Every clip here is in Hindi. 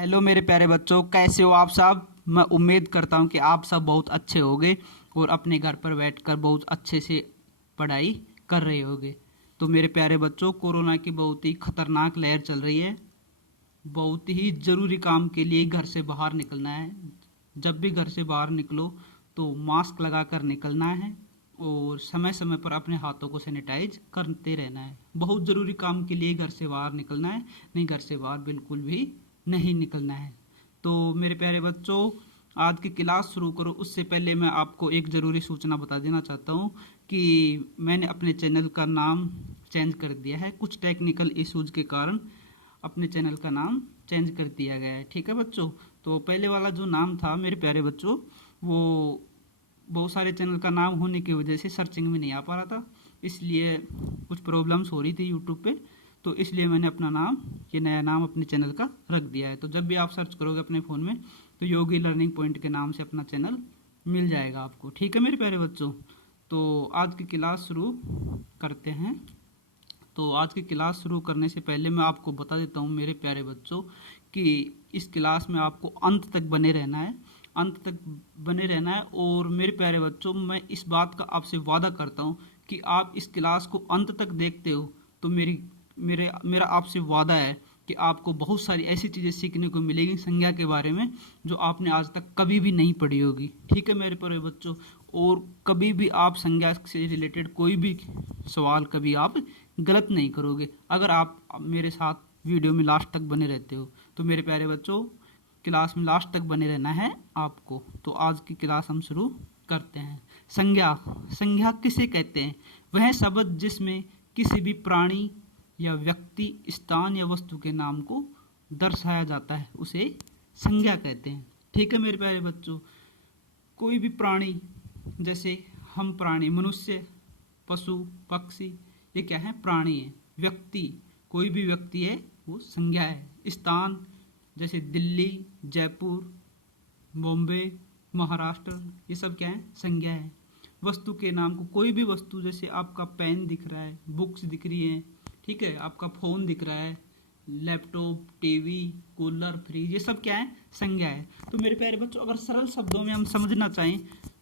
हेलो मेरे प्यारे बच्चों, कैसे हो आप सब। मैं उम्मीद करता हूँ कि आप सब बहुत अच्छे होंगे और अपने घर पर बैठकर बहुत अच्छे से पढ़ाई कर रहे होंगे। तो मेरे प्यारे बच्चों, कोरोना की बहुत ही खतरनाक लहर चल रही है। बहुत ही ज़रूरी काम के लिए घर से बाहर निकलना है। जब भी घर से बाहर निकलो तो मास्क लगा कर निकलना है और समय समय पर अपने हाथों को सैनिटाइज करते रहना है। बहुत ज़रूरी काम के लिए घर से बाहर निकलना है, नहीं घर से बाहर बिल्कुल भी नहीं निकलना है। तो मेरे प्यारे बच्चों, आज की क्लास शुरू करो उससे पहले मैं आपको एक ज़रूरी सूचना बता देना चाहता हूँ कि मैंने अपने चैनल का नाम चेंज कर दिया है। कुछ टेक्निकल इश्यूज के कारण अपने चैनल का नाम चेंज कर दिया गया है। ठीक है बच्चों। तो पहले वाला जो नाम था मेरे प्यारे बच्चों, वो बहुत सारे चैनल का नाम होने की वजह से सर्चिंग में नहीं आ पा रहा था, इसलिए कुछ प्रॉब्लम्स हो रही थी यूट्यूब पे। तो इसलिए मैंने अपना नाम, ये नया नाम अपने चैनल का रख दिया है। तो जब भी आप सर्च करोगे अपने फ़ोन में तो योगी लर्निंग पॉइंट के नाम से अपना चैनल मिल जाएगा आपको। ठीक है मेरे प्यारे बच्चों। तो आज की क्लास शुरू करते हैं। तो आज की क्लास शुरू करने से पहले मैं आपको बता देता हूँ मेरे प्यारे बच्चों कि इस क्लास में आपको अंत तक बने रहना है, अंत तक बने रहना है। और मेरे प्यारे बच्चों, मैं इस बात का आपसे वादा करता हूँ कि आप इस क्लास को अंत तक देखते हो तो मेरा आपसे वादा है कि आपको बहुत सारी ऐसी चीज़ें सीखने को मिलेगी संज्ञा के बारे में जो आपने आज तक कभी भी नहीं पढ़ी होगी। ठीक है मेरे प्यारे बच्चों। और कभी भी आप संज्ञा से रिलेटेड कोई भी सवाल कभी आप गलत नहीं करोगे अगर आप मेरे साथ वीडियो में लास्ट तक बने रहते हो। तो मेरे प्यारे बच्चों, क्लास में लास्ट तक बने रहना है आपको। तो आज की क्लास हम शुरू करते हैं। संज्ञा। संज्ञा किसे कहते हैं? वह शब्द जिसमें किसी भी प्राणी या व्यक्ति, स्थान या वस्तु के नाम को दर्शाया जाता है उसे संज्ञा कहते हैं। ठीक है मेरे प्यारे बच्चों। कोई भी प्राणी, जैसे हम प्राणी, मनुष्य, पशु, पक्षी, ये क्या है? प्राणी है। व्यक्ति, कोई भी व्यक्ति है वो संज्ञा है। स्थान, जैसे दिल्ली, जयपुर, बॉम्बे, महाराष्ट्र, ये सब क्या है? संज्ञा है। वस्तु के नाम को, कोई भी वस्तु, जैसे आपका पेन दिख रहा है, बुक्स दिख रही हैं, ठीक है, आपका फ़ोन दिख रहा है, लैपटॉप, टीवी, कूलर, फ्रिज, ये सब क्या है? संज्ञा है। तो मेरे प्यारे बच्चों, अगर सरल शब्दों में हम समझना चाहें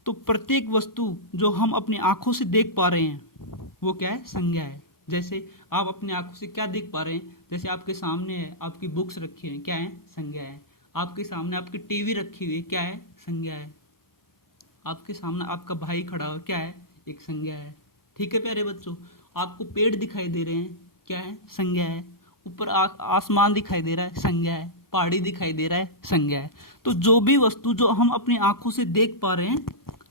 तो प्रत्येक वस्तु जो हम अपनी आंखों से देख पा रहे हैं वो क्या है? संज्ञा है। जैसे आप अपनी आंखों से क्या देख पा रहे हैं? जैसे आपके सामने है, आपकी बुक्स रखी हुई, क्या है? संज्ञा है। आपके सामने आपकी टीवी रखी हुई, क्या है? संज्ञा है। आपके सामने आपका भाई खड़ा हो, क्या है? एक संज्ञा है। ठीक है प्यारे बच्चों। आपको पेड़ दिखाई दे रहे हैं, क्या है? संज्ञा है। ऊपर आसमान दिखाई दे रहा है, संज्ञा है। पहाड़ी दिखाई दे रहा है, संज्ञा है। तो जो भी वस्तु जो हम अपनी आंखों से देख पा रहे हैं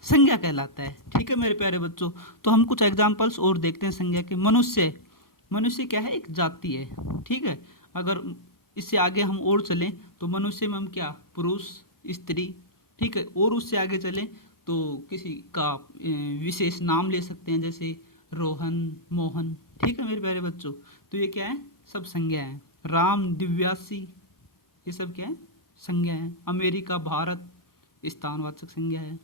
संज्ञा कहलाता है। ठीक है मेरे प्यारे बच्चों। तो हम कुछ एग्जाम्पल्स और देखते हैं संज्ञा के। मनुष्य। मनुष्य क्या है? एक जाति है। ठीक है। अगर इससे आगे हम और चलें तो मनुष्य में हम क्या? पुरुष, स्त्री, ठीक है। और उससे आगे चलें तो किसी का विशेष नाम ले सकते हैं, जैसे रोहन, मोहन। ठीक है मेरे प्यारे बच्चों। तो ये क्या है? सब संज्ञा है। राम, दिव्यासी, ये सब क्या है? संज्ञा है। अमेरिका, भारत, स्थानवाचक संज्ञा है।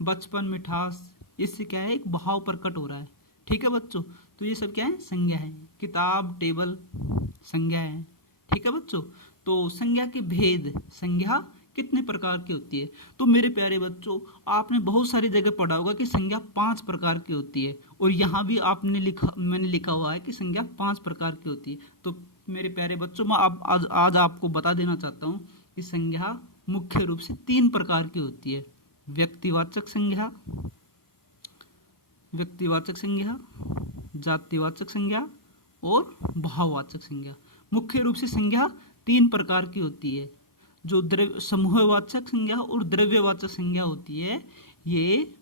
बचपन, मिठास, इससे क्या है? एक भाव प्रकट हो रहा है। ठीक है बच्चों। तो ये सब क्या है? संज्ञा है। किताब, टेबल, संज्ञा है। ठीक है बच्चों। तो संज्ञा के भेद, संज्ञा कितने प्रकार की होती है? तो मेरे प्यारे बच्चों, आपने बहुत सारी जगह पढ़ा होगा कि संज्ञा 5 प्रकार की होती है। और यहाँ भी मैंने लिखा हुआ है कि संज्ञा 5 प्रकार की होती है। तो मेरे प्यारे बच्चों, मैं आज आपको बता देना चाहता हूँ कि संज्ञा मुख्य रूप से 3 प्रकार की होती है। व्यक्तिवाचक संज्ञा, जातिवाचक संज्ञा और भाववाचक संज्ञा। मुख्य रूप से संज्ञा 3 प्रकार की होती है। जो समूहवाचक संज्ञा और द्रव्यवाचक संज्ञा होती है, ये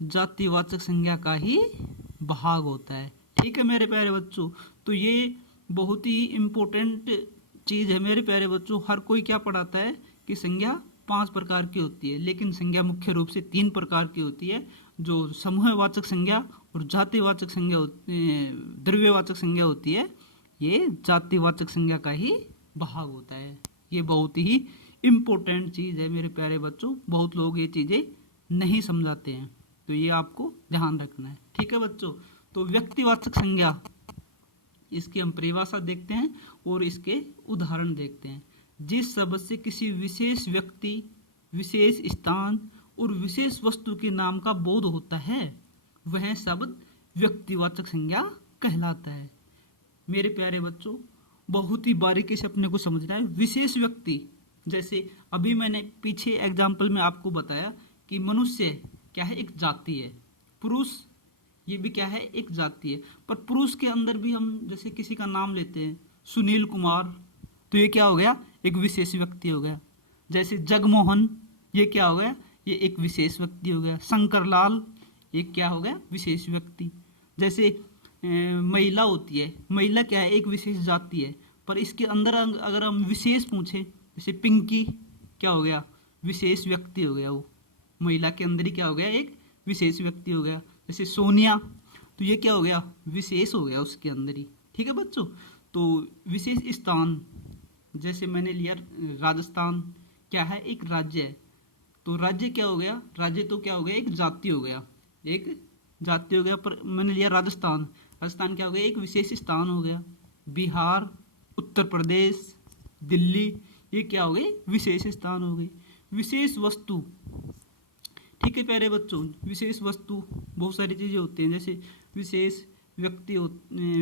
जातिवाचक संज्ञा का ही भाग होता है। ठीक है मेरे प्यारे बच्चों। तो ये बहुत ही इम्पोर्टेंट चीज़ है मेरे प्यारे बच्चों। हर कोई क्या पढ़ाता है कि संज्ञा 5 प्रकार की होती है, लेकिन संज्ञा मुख्य रूप से 3 प्रकार की होती है। जो समूहवाचक संज्ञा और जातिवाचक संज्ञा, द्रव्यवाचक संज्ञा होती है, ये जातिवाचक संज्ञा का ही भाग होता है। ये बहुत ही इम्पोर्टेंट चीज़ है मेरे प्यारे बच्चों। बहुत लोग ये चीज़ें नहीं समझाते हैं, तो ये आपको ध्यान रखना है। ठीक है बच्चों। तो व्यक्तिवाचक संज्ञा, इसकी हम परिभाषा देखते हैं और इसके उदाहरण देखते हैं। जिस शब्द से किसी विशेष व्यक्ति, विशेष स्थान और विशेष वस्तु के नाम का बोध होता है वह शब्द व्यक्तिवाचक संज्ञा कहलाता है। मेरे प्यारे बच्चों, बहुत ही बारीकी से अपने को समझना है। विशेष व्यक्ति, जैसे अभी मैंने पीछे एग्जाम्पल में आपको बताया कि मनुष्य क्या है, एक जाति है। पुरुष ये भी क्या है, एक जाति है। पर पुरुष के अंदर भी हम जैसे किसी का नाम लेते हैं, सुनील कुमार, तो ये क्या हो गया, एक विशेष व्यक्ति हो गया। जैसे जगमोहन, ये क्या हो गया, ये एक विशेष व्यक्ति हो गया। शंकरलाल, ये क्या हो गया, विशेष व्यक्ति। जैसे महिला होती है, महिला क्या है, एक विशेष जाति है। पर इसके अंदर अगर हम विशेष पूछें, जैसे पिंकी, क्या हो गया, विशेष व्यक्ति हो गया। वो महिला के अंदर ही क्या हो गया, एक विशेष व्यक्ति हो गया। जैसे सोनिया, तो ये क्या हो गया, विशेष हो गया उसके अंदर ही। ठीक है बच्चों। तो विशेष स्थान, जैसे मैंने लिया राजस्थान, क्या है, एक राज्य है। तो राज्य क्या हो गया, राज्य तो क्या हो गया, एक जाति हो गया, एक जाति हो गया। पर मैंने लिया राजस्थान, राजस्थान क्या हो गया, एक विशेष स्थान हो गया। बिहार, उत्तर प्रदेश, दिल्ली, ये क्या हो गए, विशेष स्थान हो गए। विशेष वस्तु, ठीक है प्यारे बच्चों, विशेष वस्तु बहुत सारी चीज़ें होती हैं। जैसे विशेष व्यक्ति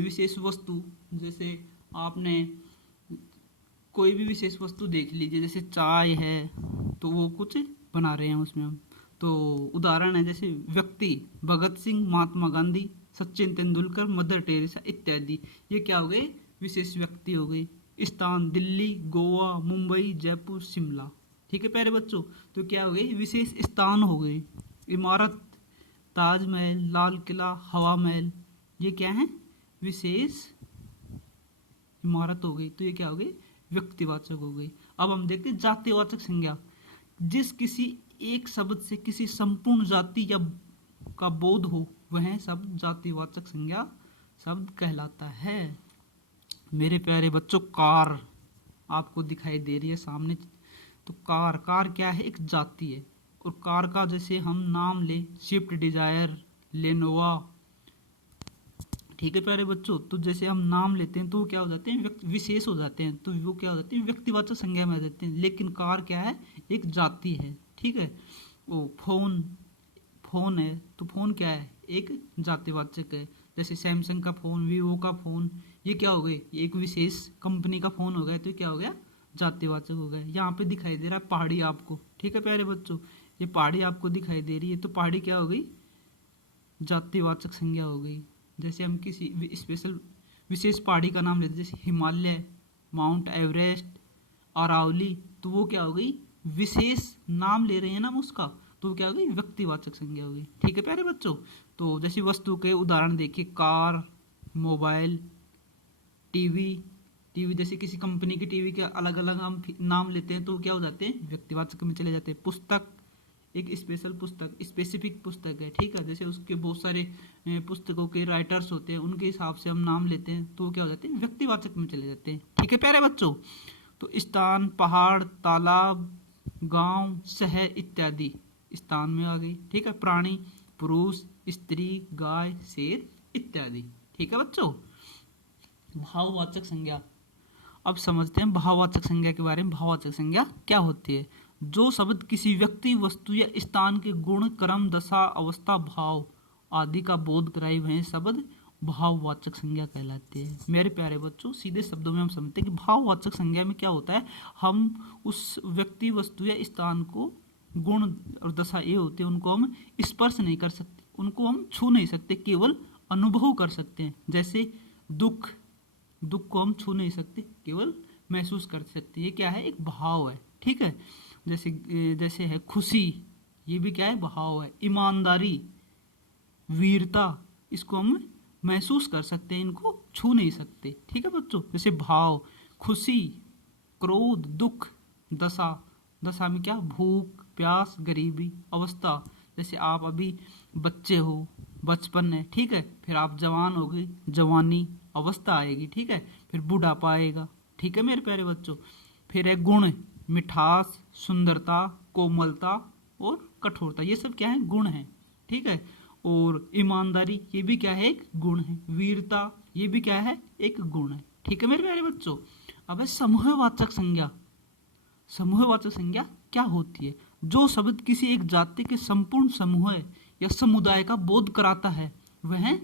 विशेष वस्तु, जैसे आपने कोई भी विशेष वस्तु देख लीजिए, जैसे चाय है तो वो कुछ बना रहे हैं उसमें हम, तो उदाहरण है जैसे व्यक्ति, भगत सिंह, महात्मा गांधी, सचिन तेंदुलकर, मदर टेरेसा इत्यादि, ये क्या हो गए, विशेष व्यक्ति हो गए। स्थान, दिल्ली, गोवा, मुंबई, जयपुर, शिमला। ठीक है प्यारे बच्चों, तो क्या हो गए, विशेष स्थान हो गए। इमारत, ताजमहल, लाल किला, हवा महल, ये क्या है, विशेष इमारत हो गई। तो ये क्या हो गई, व्यक्तिवाचक हो गई। अब हम देखते हैं जातिवाचक संज्ञा। जिस किसी एक शब्द से किसी संपूर्ण जाति या का बोध हो वह शब्द जातिवाचक संज्ञा शब्द कहलाता है। मेरे प्यारे बच्चों, कार आपको दिखाई दे रही है सामने, तो कार, कार क्या है, एक जाति है। और कार का जैसे हम नाम ले, स्विफ्ट डिजायर, लेनोवा, ठीक है प्यारे बच्चों, तो जैसे हम नाम लेते हैं तो वो क्या हो जाते हैं, विशेष हो जाते हैं, तो वो क्या हो जाते हैं, व्यक्तिवाचक संज्ञा में आ जाते हैं। लेकिन कार क्या है, एक जाति है। ठीक है। वो फोन, फोन है तो फोन क्या है, एक जातिवाचक है। जैसे सैमसंग का फोन, वीवो का फोन, ये क्या हो गए, ये एक विशेष कंपनी का फोन हो गया, तो क्या हो गया, जातिवाचक हो गया। यहाँ पे दिखाई दे रहा है पहाड़ी आपको, ठीक है प्यारे बच्चों, ये पहाड़ी आपको दिखाई दे रही है, तो पहाड़ी क्या हो गई, जातिवाचक संज्ञा हो गई। जैसे हम किसी स्पेशल विशेष पहाड़ी का नाम लेते, जैसे हिमालय, माउंट एवरेस्ट, अरावली, तो वो क्या हो गई, विशेष नाम ले रहे हैं ना हम उसका, तो वो क्या हो गई, व्यक्तिवाचक संज्ञा हो गई। ठीक है प्यारे बच्चों। तो जैसे वस्तु के उदाहरण देखिए, कार, मोबाइल, टीवी, टीवी जैसे किसी कंपनी की टीवी के अलग अलग हम नाम लेते हैं तो क्या हो जाते हैं, व्यक्तिवाचक में चले जाते हैं। पुस्तक, एक स्पेशल पुस्तक, स्पेसिफिक पुस्तक है, ठीक है, जैसे उसके बहुत सारे पुस्तकों के राइटर्स होते हैं, उनके हिसाब से हम नाम लेते हैं तो क्या हो जाते हैं, व्यक्तिवाचक में चले जाते हैं। ठीक है प्यारे बच्चों। तो स्थान, पहाड़, तालाब, गांव, शहर इत्यादि स्थान में आ गई। ठीक है। प्राणी, पुरुष, स्त्री, गाय, शेर इत्यादि। ठीक है बच्चों। भाववाचक संज्ञा, अब समझते हैं भाववाचक संज्ञा के बारे में। भाववाचक संज्ञा क्या होती है, जो शब्द किसी व्यक्ति, वस्तु या स्थान के गुण, क्रम, दशा, अवस्था, भाव आदि का बोध कराए हुए शब्द भाववाचक संज्ञा कहलाते हैं। मेरे प्यारे बच्चों, सीधे शब्दों में हम समझते हैं कि भाववाचक संज्ञा में क्या होता है, हम उस व्यक्ति, वस्तु या स्थान को गुण और दशा ये होते हैं, उनको हम स्पर्श नहीं कर सकते, उनको हम छू नहीं सकते, केवल अनुभव कर सकते हैं। जैसे दुख, दुख को हम छू नहीं सकते, केवल महसूस कर सकते हैं। ये क्या है, एक भाव है। ठीक है। जैसे है खुशी, ये भी क्या है, भाव है। ईमानदारी, वीरता, इसको हम महसूस कर सकते हैं, इनको छू नहीं सकते। ठीक है बच्चों। जैसे भाव, खुशी, क्रोध, दुख, दशा, दशा में क्या, भूख, प्यास, गरीबी, अवस्था, जैसे आप अभी बच्चे हो, बचपन है, ठीक है, फिर आप जवान हो गए, जवानी, अवस्था आएगी, ठीक है, फिर बुढ़ापा आएगा। ठीक है मेरे प्यारे बच्चों। फिर है गुण, मिठास, सुंदरता, कोमलता और कठोरता, ये सब क्या है, गुण है। ठीक है। और ईमानदारी, ये भी क्या है, एक गुण है। वीरता, ये भी क्या है, एक गुण है। ठीक है मेरे प्यारे बच्चों। अब है समूहवाचक संज्ञा। समूहवाचक संज्ञा क्या होती है? जो शब्द किसी एक जाति के संपूर्ण समूह या समुदाय का बोध कराता है वह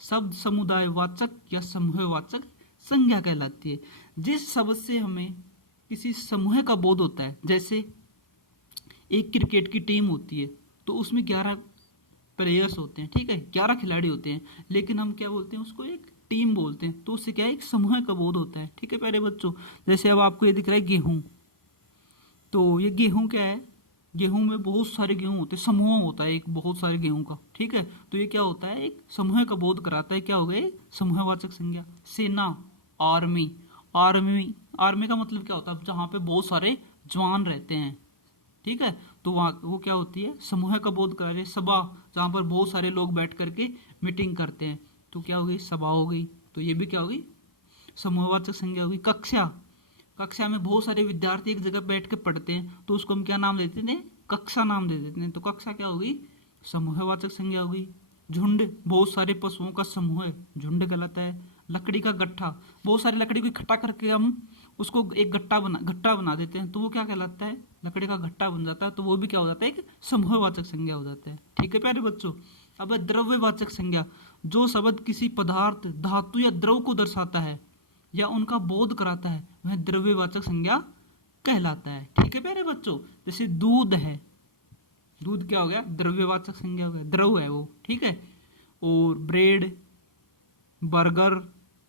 शब्द समुदायवाचक या समूहवाचक संज्ञा कहलाती है। जिस शब्द से हमें किसी समूह का बोध होता है, जैसे एक क्रिकेट की टीम होती है तो उसमें 11 प्लेयर्स होते हैं, ठीक है, 11 खिलाड़ी होते हैं, लेकिन हम क्या बोलते हैं, उसको एक टीम बोलते हैं, तो उससे क्या है, एक समूह का बोध होता है, ठीक है प्यारे बच्चों। जैसे अब आपको ये दिख रहा है गेहूं, तो ये गेहूं क्या है, गेहूं में बहुत सारे गेहूं होते हैं, समूह होता है एक बहुत सारे गेहूं का, ठीक है, तो ये क्या होता है, एक समूह का बोध कराता है, क्या हो गया, समूहवाचक संज्ञा। सेना, आर्मी, आर्मी आर्मी का मतलब क्या होता है, जहाँ पे बहुत सारे जवान रहते हैं, ठीक है, तो वहाँ वो क्या होती है, समूह का बोध करा रही है। सभा, जहाँ पर बहुत सारे लोग बैठ करके मीटिंग करते हैं, तो क्या हो गई, सभा हो गई, तो ये भी क्या होगी, समूहवाचक संज्ञा होगी। कक्षा, कक्षा में बहुत सारे विद्यार्थी एक जगह बैठ के पढ़ते हैं, तो उसको हम क्या नाम देते हैं, कक्षा नाम दे देते हैं, तो कक्षा क्या होगी, समूहवाचक संज्ञा होगी। झुंड, बहुत सारे पशुओं का समूह है, झुंड कहलाता है। लकड़ी का गट्ठा, बहुत सारी लकड़ी को इकट्ठा करके हम उसको एक गट्टा बना देते हैं, तो वो क्या कहलाता है, लकड़ी का गट्टा बन जाता है, तो वो भी क्या हो जाता है, एक समूहवाचक संज्ञा हो जाता है, ठीक है प्यारे बच्चों। अब द्रव्यवाचक संज्ञा, जो शब्द किसी पदार्थ, धातु या द्रव को दर्शाता है या उनका बोध कराता है वह द्रव्यवाचक संज्ञा कहलाता है, ठीक है प्यारे बच्चों। जैसे दूध है, दूध क्या हो गया, द्रव्यवाचक संज्ञा हो गया, द्रव है वो, ठीक है। और ब्रेड, बर्गर,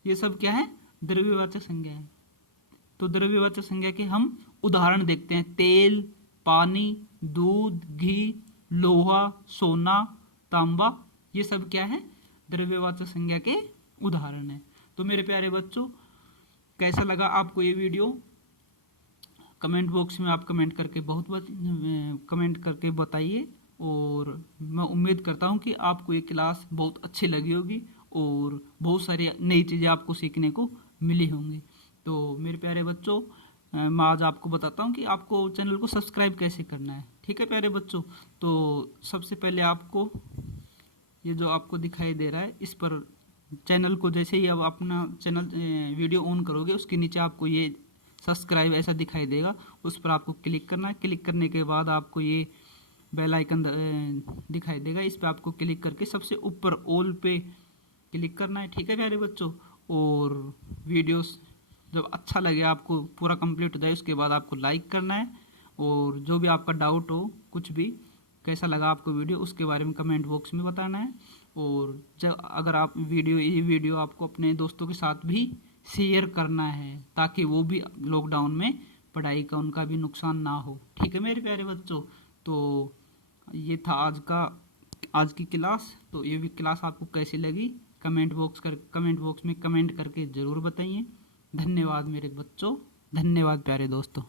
ये सब क्या है, द्रव्यवाचक संज्ञा है। तो द्रव्यवाचक संज्ञा के हम उदाहरण देखते हैं, तेल, पानी, दूध, घी, लोहा, सोना, तांबा, ये सब क्या है, द्रव्यवाचक संज्ञा के उदाहरण है। तो मेरे प्यारे बच्चों, कैसा लगा आपको ये वीडियो, कमेंट बॉक्स में आप कमेंट करके बताइए, और मैं उम्मीद करता हूँ कि आपको ये क्लास बहुत अच्छी लगी होगी और बहुत सारी नई चीज़ें आपको सीखने को मिली होंगी। तो मेरे प्यारे बच्चों, मैं आज आपको बताता हूँ कि आपको चैनल को सब्सक्राइब कैसे करना है, ठीक है प्यारे बच्चों। तो सबसे पहले आपको ये जो आपको दिखाई दे रहा है, इस पर चैनल को जैसे ही आप अपना चैनल वीडियो ऑन करोगे, उसके नीचे आपको ये सब्सक्राइब ऐसा दिखाई देगा, उस पर आपको क्लिक करना है। क्लिक करने के बाद आपको ये बेल आइकन दिखाई देगा, इस पर आपको क्लिक करके सबसे ऊपर ऑल पे क्लिक करना है, ठीक है प्यारे बच्चों। और वीडियोस जब अच्छा लगे, आपको पूरा कंप्लीट हो जाए, उसके बाद आपको लाइक करना है, और जो भी आपका डाउट हो, कुछ भी कैसा लगा आपको वीडियो, उसके बारे में कमेंट बॉक्स में बताना है। और जब अगर आप ये वीडियो आपको अपने दोस्तों के साथ भी शेयर करना है, ताकि वो भी लॉकडाउन में पढ़ाई का उनका भी नुकसान ना हो, ठीक है मेरे प्यारे बच्चों। तो ये था आज की क्लास। तो ये भी क्लास आपको कैसी लगी, कमेंट बॉक्स में कमेंट करके ज़रूर बताइए। धन्यवाद मेरे बच्चों, धन्यवाद प्यारे दोस्तों।